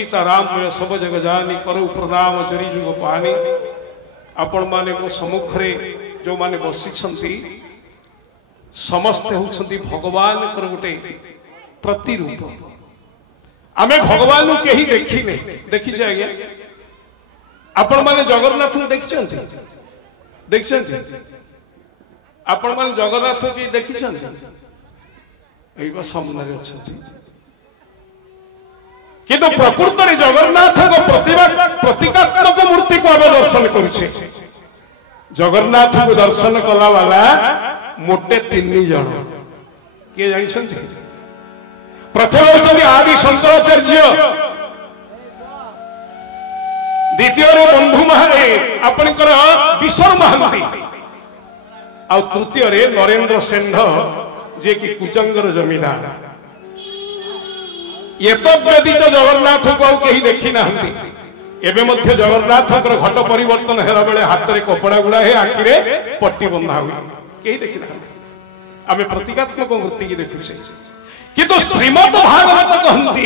सीताराम सब जग जानी करू प्रणाम जरी जुग पानी। आपण माने मो सम्मुखरे जो माने बसी समस्ते होती भगवान गोटे प्रतिरूप। आमे भगवान कहीं देखिने देखी आज्ञा आपण माने जगन्नाथ देखी आपण माने जगन्नाथ की देखी सामने अच्छा किंतु प्रकृत में जगन्नाथ प्रतीकात्मक मूर्ति को आम दर्शन करुचे। जगन्नाथ को दर्शन कला वाला मोटे 3 जन किए जानते। प्रथम होती आदि शंकराचार्य, द्वितीय बंधु महारे आपणकर विशर महांती, आ तृतीय नरेंद्र सेठ जे कि कुचंगर जमीदार। ये तो व्यतीत जगन्नाथ को कहीं देखी ना एवं मध्य जगन्नाथ घट परिवर्तन हेला बेले हाथ में कपड़ा गुड़ा है आखिरे पट्टी बंधा हुए कहीं देखी ना। आम प्रतीकात्मक मूर्ति की देखुचे किंतु श्रीमद भागवत कहती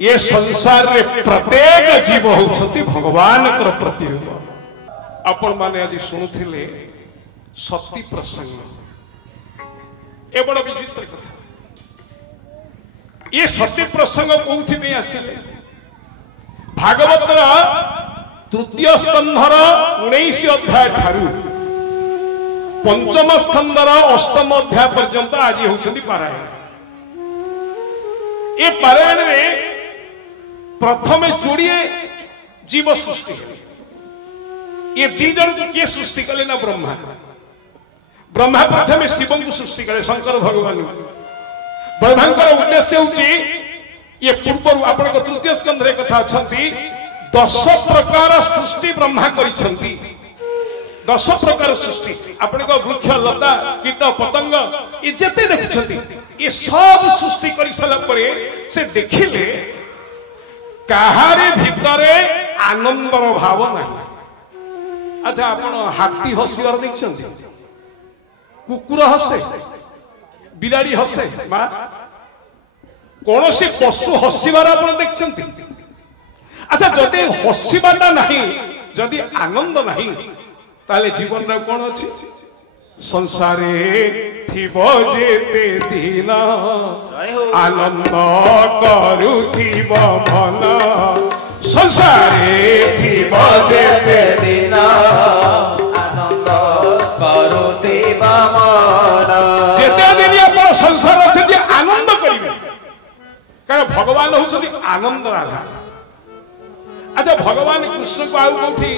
ये संसार रे प्रत्येक जीव होती भगवान प्रतिरूप। आपण माने आज शुणुथिले सती प्रसंग ए बड़ विचित्र कथा। ये सती प्रसंग कौथि में आसिले भागवतर तृतीय स्कंधर 19 अध्याय ठारू पंचम स्कंधर 8म अध्याय पर्यंत आज होउछंती पारायण। ए पारायण में प्रथम जोड़िए जीव सृष्टि ये 2 जन को किए सृष्टि कले ना ब्रह्मा। ब्रह्मा प्रथम शिव को सृष्टि कले शंकर भगवान। ब्रह्मांकर उद्देश्य होची ये पूर्व आपण तृतीय स्कंध रे कथा अछंती 10 प्रकार सृष्टि ब्रह्मा करिसंती। 10 प्रकार सृष्टि आपण को वृक्ष लता कीट पतंग ये जते देखछंती ये सब सृष्टि करि सला परे से देखिले काहारे भितरे आनंदर भाव नहीं। अच्छा आपण हाथी हसिबार देखछंती, कुकुर हसे, बिलाड़ी हसे, मां कौन सी पशु हसिबार आप देखते। अच्छा जदि हसिबाटा नहीं जदि आनंद नहीं ताले जीवन में कौन अच्छी संसारे थिब जेते दिन आनंद करुथिब मन। संसारे थिब जेते दिन आनंद करुथिब मन। जेते दिन आप संसार अच्छे आनंद करेंगे कारण भगवान होती आनंद आधार। अच्छा भगवान कृष्ण को आउ कौटी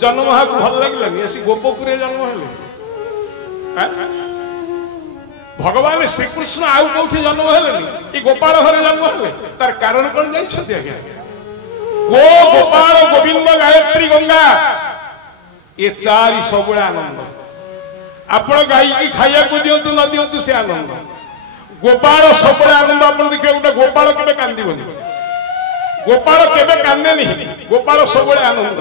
जन्म भल लगे आसी गोपपुर जन्म हेले। भगवान श्रीकृष्ण आउ कौटी जन्म हेले ये गोपाल घर जन्म हेले तार कारण कौन जानते आज्ञा? गो गोपाल गोविंद गायत्री गंगा ये 4 सब आनंद। आपण गाई की खाया को दिंतु न दिंतु से आनंद। गोपाल सब आनंद आप देखिए गोटे गोपाल केबे कांदिबनी, गोपाल केबे कांदे नहीं, गोपाल सब आनंद।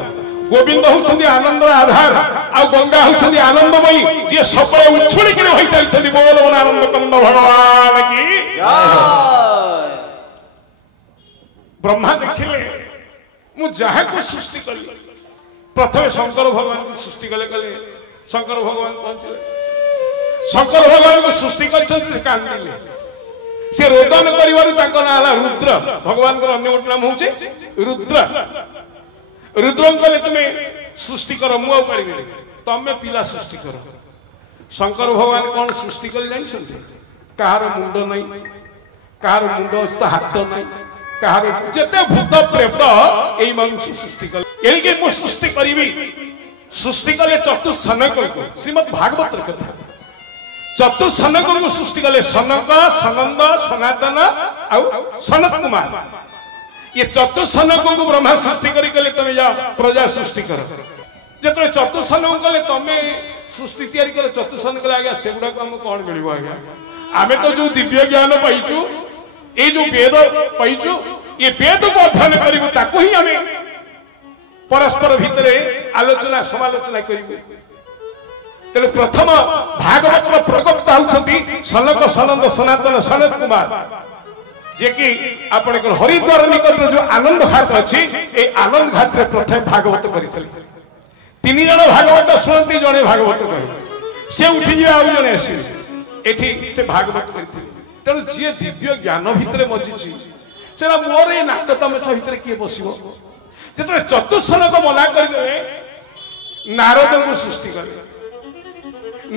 गोविंद होउछंदी आनंद आधार आ गंगा होउछंदी आनंदमयी जे सब उछुली के होई चलछंदी। बोल बोल आनंद कंद भगवान की जय। ब्रह्मा देखिले मु जहा को सृष्टि कली प्रथम शंकर भगवान को सृष्टि कले शंकर भगवान पहुंचले। शंकर भगवान को सृष्टि कर कांदिले से रोदन करिवारु ताको ना आला रुद्र। भगवान को अन्य गोटे नाम होचे रुद्र। रुद्र कहले तुम्हें सृष्टि कर मु आ पारिबे तमे पिला सृष्टि कर। शंकर भगवान कौन सृष्टि कर जानछन्ते? कहार मुंड नहीं, कहार मुंड हाथ नहीं, कहार जेते भूत प्रेत एई मनुष्य सृष्टि कर एलिके मु सृष्टि करिबी। सृष्टि कले चतुर्सनक को श्रीमद् भागवत कथा चतुर्सनक को सृष्टि कले सनक सनंद सनातन आउ सनत कुमार। ये चतुर्सनक को ब्रह्मा सृष्टि करी कले तमे जा प्रजा सृष्टि कर। जतरे चतुर्सनक कले तमे सृष्टि तैयारी कर चतुर्सनक आज्ञा सेगुडा को हम कोन मिलिबो आज्ञा? आमे तो जो दिव्य ज्ञान पाइछु ए जो वेद पाइछु ये वेद को अध्ययन करिबो ताको ही हमें परस्पर भितरे आलोचना समालोचना करिबो। तेरे प्रथम भागवत प्रवक्ता होउछंती सनक सनंद सनातन सनत कुमार। जे कि आपन हरिद्वार निकट जो आनंद घाट अच्छी ए आनंद घाट रे प्रथम भागवत करितले तीन जन भागवत शुणती जड़े भागवत कहे से उठी जाए आउ जने आसिबे एठी से भागवत करितले तेणु जी दिव्य ज्ञान भितर मजिछि सेना मोर ए नाट्य तमसा भितर किए बसिबो जेतरे चतुर्सन को मना कर देबे नारद को सृष्टि करे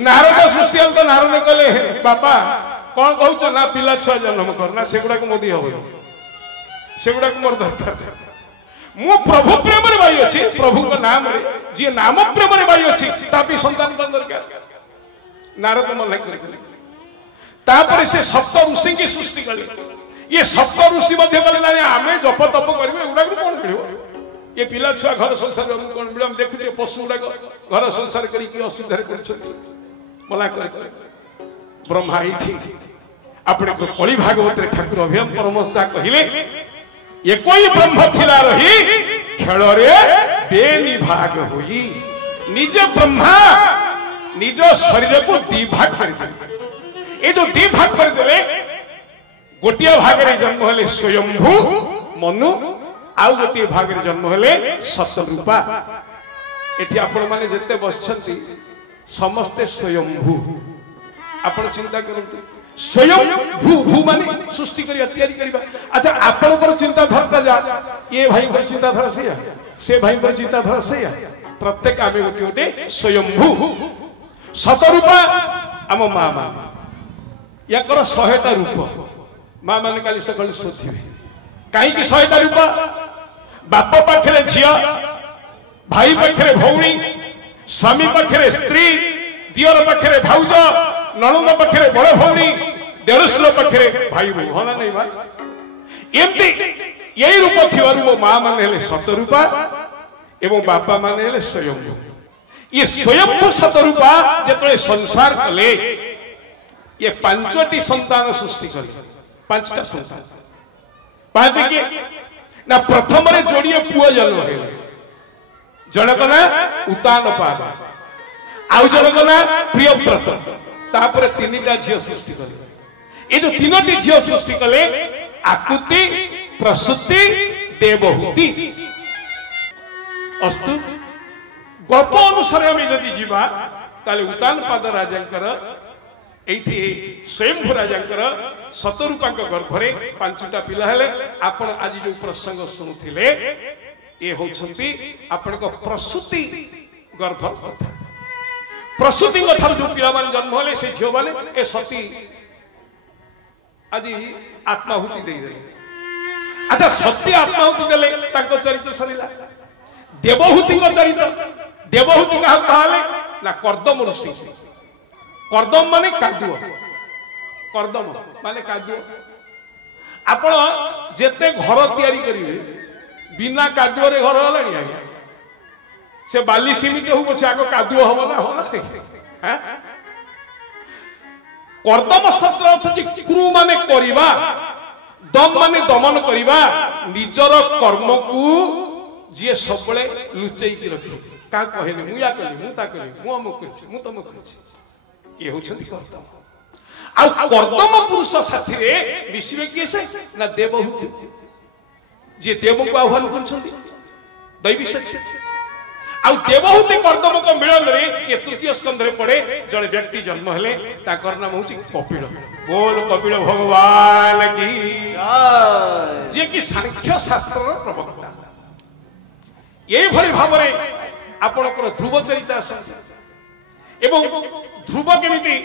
नारद सृष्टि हम तो नारद कहले बाबा कौन कहूच ना पिला छुआ जन्म कर ना सेगुड़ा को मोदी हो सेगुड़ा को मोर दरकार मु प्रभु प्रेम रे बाई अछि प्रभु को नाम रे जे नाम प्रेम रे बाई अछि तापी संतान को दरकार नारद मन कर तापर से सप्त ऋषि की सृष्टि कले ये सप्त ऋषि मध्य कले ना आमे जप तप करबे उडा को कोन मिलियो ये पिला छुआ घर संसार कोन मिलियो हम देखु जे पशु उडा घर संसार करी की असुधर करछथि मला कर ब्रह्मा थी अपने को कली भागवत रे ठाकुर अभियम परमहंसा कहिले ये कोई ब्रह्म थिला रही खेल रे बेनिभाग होई निज ब्रह्मा निज शरीर को दी भाग कर दे ए जो दी भाग कर देले गोटिया भाग रे जन्म हेले स्वयंभू मनु आउ गोटिया भाग रे जन्म हेले सतरूपा एठी आपण माने जते बसछंती समस्ते स्वयंभू आपण चिंता करंतु स्वयं भू भू माने सृष्टि करिया तैयारी करिबा अच्छा आपण को चिंता धरता जा ये भाई को चिंता धर से भाई को चिंता धर से प्रत्येक आमे गोटे गोटे स्वयं भू सतरूपा हम मां याकर 100टा रूप मां माने काली सकाळ सोथिबे काहे कि 100टा रूप बाप पाखरे झिया भाई पाखरे भौणी स्वामी पाखरे स्त्री दियर पाखरे भाउज नणंद पाखरे बड़ भौणी देरुसर पाखरे भाई भाई होना नहीं भाई एमती यही रूप थिवारु मो मां माने हेले सतरूपा एवं बापा माने हेले स्वयंभू ये स्वयंभू सतरूपा जेतले संसार कले ये पांचटी संतान सृष्टि कले पांचटा संतान पांच के ना प्रथम रे जोड़िए पुआ जन्म हेले जनक ना उतानपाद आउ जनक ना प्रियव्रत तापर तीनटा झियो सृष्टि कले ये जो तीनोटी झियो सृष्टि कले आकुति प्रसूति देवहूति अस्तु गल्प अनुसार हम यदि जीवा ताले उतानपाद राजांकर एठी स्वयंभू राजांकर सतरूपांक गर्भरे पांचटा पिला हेले आपण आज जो प्रसंग सुनुथिले ये होछंती आपण को प्रसूति गर्भ कथा प्रसूति कथा जो पिला मान जन्म होले से झियो माने ए सती आज आत्माहुति दे देले अच्छा सत्य आत्माहुति देले ताको चरित्र सरिला देवहूति को चरित्र देवहूति का कहले ना कर्दम ऋषि कर्दम माने कादुओ कर्दम माने कादुओ आपण जेते घर तयारी करिवे बिना कादुओ रे घर हलानी आज्ञा से बाली सीमित हो पछे आगो कादुओ हबो ना हो ना हैं कर्दम शब्द अर्थ जे क्रू माने करिबा दम माने दमन करिबा निजर कर्म को जे सबले लुचेई की रखे का कहले मु या कहली मु ता कहली मु अमुक करछि मु तमुक करछि ये होछंती कर्दम आ कर्दम पुरुष साथी रे मिसिबे किए से ना देवहूति जे देव को आह्वान करछंती दैवी सत्य आ देवहूति कर्दम को मिलन रे ये तृतीय स्कंध रे पड़े जने व्यक्ति जन्म हेले ताकर नाम होछि कपिल बोल कपिल भगवान की जय जे कि सांख्य शास्त्र रो प्रवक्ता यही भली भाव रे आपनकर ध्रुव चरित्र आसन एवं ध्रुव केमिति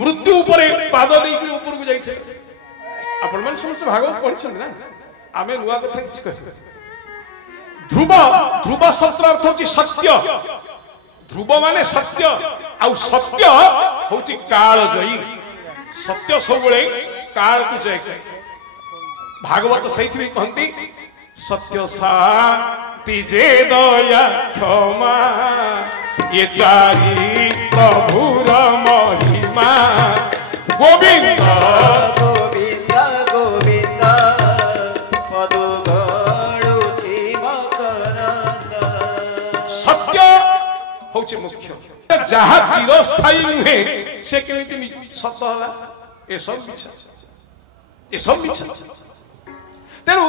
मृत्यु ऊपर पाद देकी ऊपर को जाइथे आपण मन समस्त भागवत पढिछन ना आमे नुआ कथा किछ कहि ध्रुव ध्रुव शब्द अर्थ होची सत्य ध्रुव माने सत्य आ सत्य होची काल जयी सत्य सबले काल को जय करे भागवत सहित भी कहंती सत्य शांति जे दया क्षमा ये चारि प्रभुर महिमा गोविंद गोविंद गोविंद मधु गणुची मकरंद सत्य होचे मुख्य जहा चिरस्थायी नुहे से केमिति सत्य हला ए सब मिछ तेणु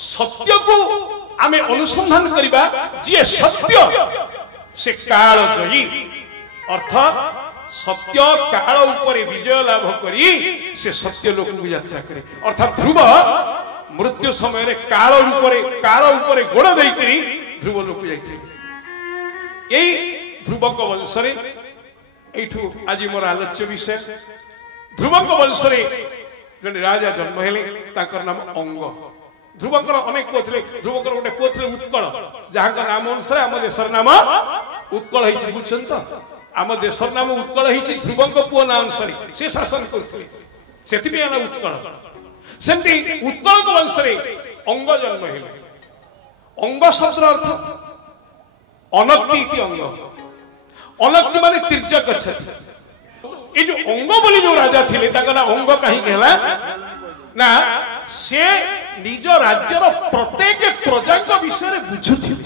सत्य को आमे अनुसंधान करिबा जे सत्य से काल जयी अर्थात सत्य काल उपरे विजय लाभ करी से सत्य लोक को यात्रा करे अर्थात ध्रुव मृत्यु समय रे काल उपरे गोड़ देई करी ध्रुव लोक जाइथिले एई ध्रुवक वंश रे एठू आज मोर आलोच्य विषय ध्रुवक वंश रे जने राजा जन्म हेले ताकर नाम अंग ध्रुवकर अनेक पुଅ ଥିଲେ ध्रुवकर गोटे पुଅ ଥିଲେ उत्कल जहां का नाम अनुसार आम देशर नाम उत्कल होइछि बुझछन त आम देशर नाम उत्कल होइछि ध्रुवक पुଅ नाम अनुसार से शासन करथिले सेति भी आना उत्कल सेमती उत्कल को वंश रे अंग जन्म हेले अंग शब्द अर्थ अनक्ति इति अंग अनक्ति माने तिर्यक छथि ए जो अंग बोली जो राजा थिले ताका ना अंग काहे कहला ना से निज राज्यर प्रत्येक प्रजा विषय बुझुथिले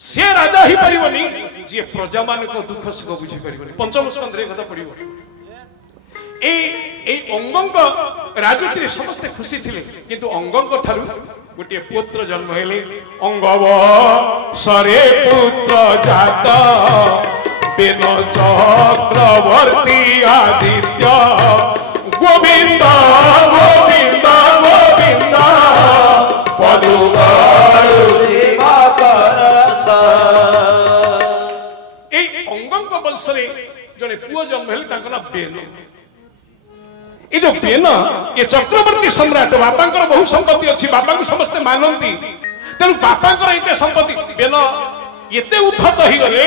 से राजा ही परिबनी जे प्रजा मान को दुख सुख बुझी परिबनी पंचम स्कंध रे कथा पड़िबो ए अंगंग राजनीति समस्त खुशी थिले किंतु अंगंग ठारू गोटे पुत्र जन्म हेले अंगव सरे पुत्र जात बेन चक्रवर्ती आदित्य गोविंद गोविंद गोविंद पदुगरुचि मकरंद ए अंगंग वंश रे जने पुओ जन्म हेले तांका नाम बेन ये जो बेन ये चक्रवर्ती सम्राट बापांकर बहु संपत्ति अच्छी बापा को समस्त मानती तेणु बापांकर एते संपत्ति बेन एते उद्धत ही गले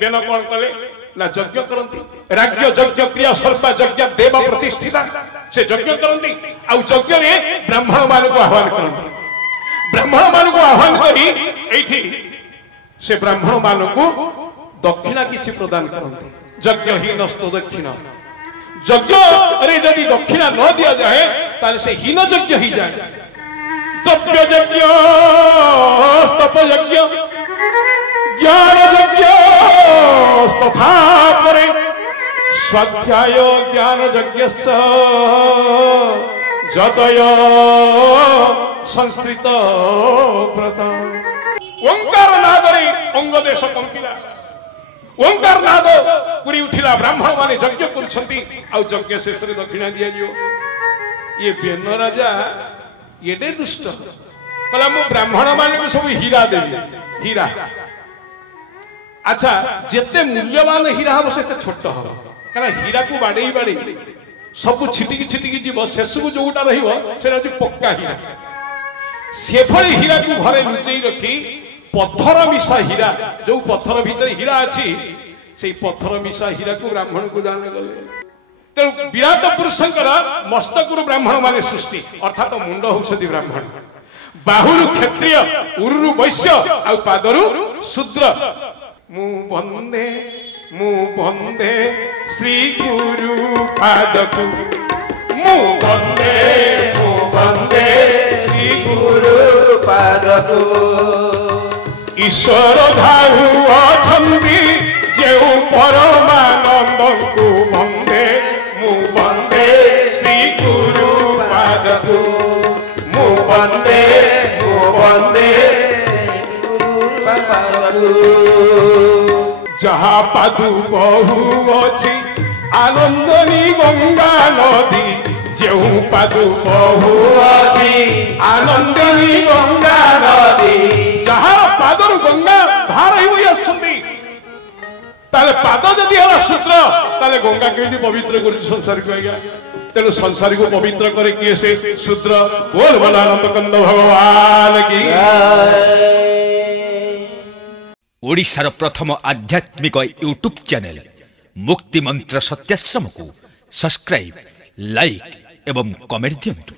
बेन कौन कले ना यज्ञ करती राज्य यज्ञ क्रिया सर्पा यज्ञ देव प्रतिष्ठिता से यज्ञ करती आउ यज्ञ रे ब्राह्मण मान को आह्वान करती ब्राह्मण मान को आह्वान करी एठी से ब्राह्मण मान को दक्षिणा किछि प्रदान करती यज्ञ ही नस्त दक्षिणा यज्ञ अरे यदि दक्षिणा न दिया जाए ताले से हीन यज्ञ ही जाए तप्य यज्ञ स्तप यज्ञ ज्ञान यज्ञ तथा परे स्वाध्याय ज्ञान यज्ञश्च जतय संस्कृत व्रत ओंकार नादरे अंग देश कंपिला ओंकार नाद पूरी उठिला ब्राह्मण माने यज्ञ करछंती आ यज्ञ शेष रे दक्षिणा दिया जियो ये बेन राजा एडे दुष्ट कला मो ब्राह्मण माने को सब हीरा देबी हीरा अच्छा जेते मूल्यवान हीरा हो सेते छोट हो कला हीरा को बाडे बाडे सब छिटिकी जीव शेष को जोटा रहिबो सेरा जे पक्का हीरा से भली हीरा को घरे लुचेई रखी पत्थर मिशा हीरा जो पत्थर भीतर हीरा अच्छी से पत्थर मिशा हीरा को ब्राह्मण को दान गले तेणु विराट पुरुषंकर मस्तक ब्राह्मण माने सृष्टि अर्थात मुंड होउछति ब्राह्मण बाहुरु क्षत्रिय उरुरु वैश्य आ पादरु शूद्र मु बंदे श्री गुरु पादकु मु बंदे श्री गुरु पादकु ईश्वर धारू अछंती जेउ परमानंद को बंदे मु बंदे श्री गुरु पादकु मु बंदे गुरु पादकु जहा पादु बहु अछि आनंदनी गंगा नदी जेउ पादु बहु अछि आनंदनी गंगा नदी जहा पादरु गंगा धार ही आछंती ताले पाद जदि हला सूत्र ताले गंगा केमि पवित्र कर संसार को आज्ञा तेणु संसार को पवित्र करे किए से शूद्र बोल बलानंद कंद भगवान की ओडिशार प्रथम आध्यात्मिक यूट्यूब चैनल मुक्ति मंत्र सत्याश्रम को सब्सक्राइब लाइक एवं कमेंट दियंतु।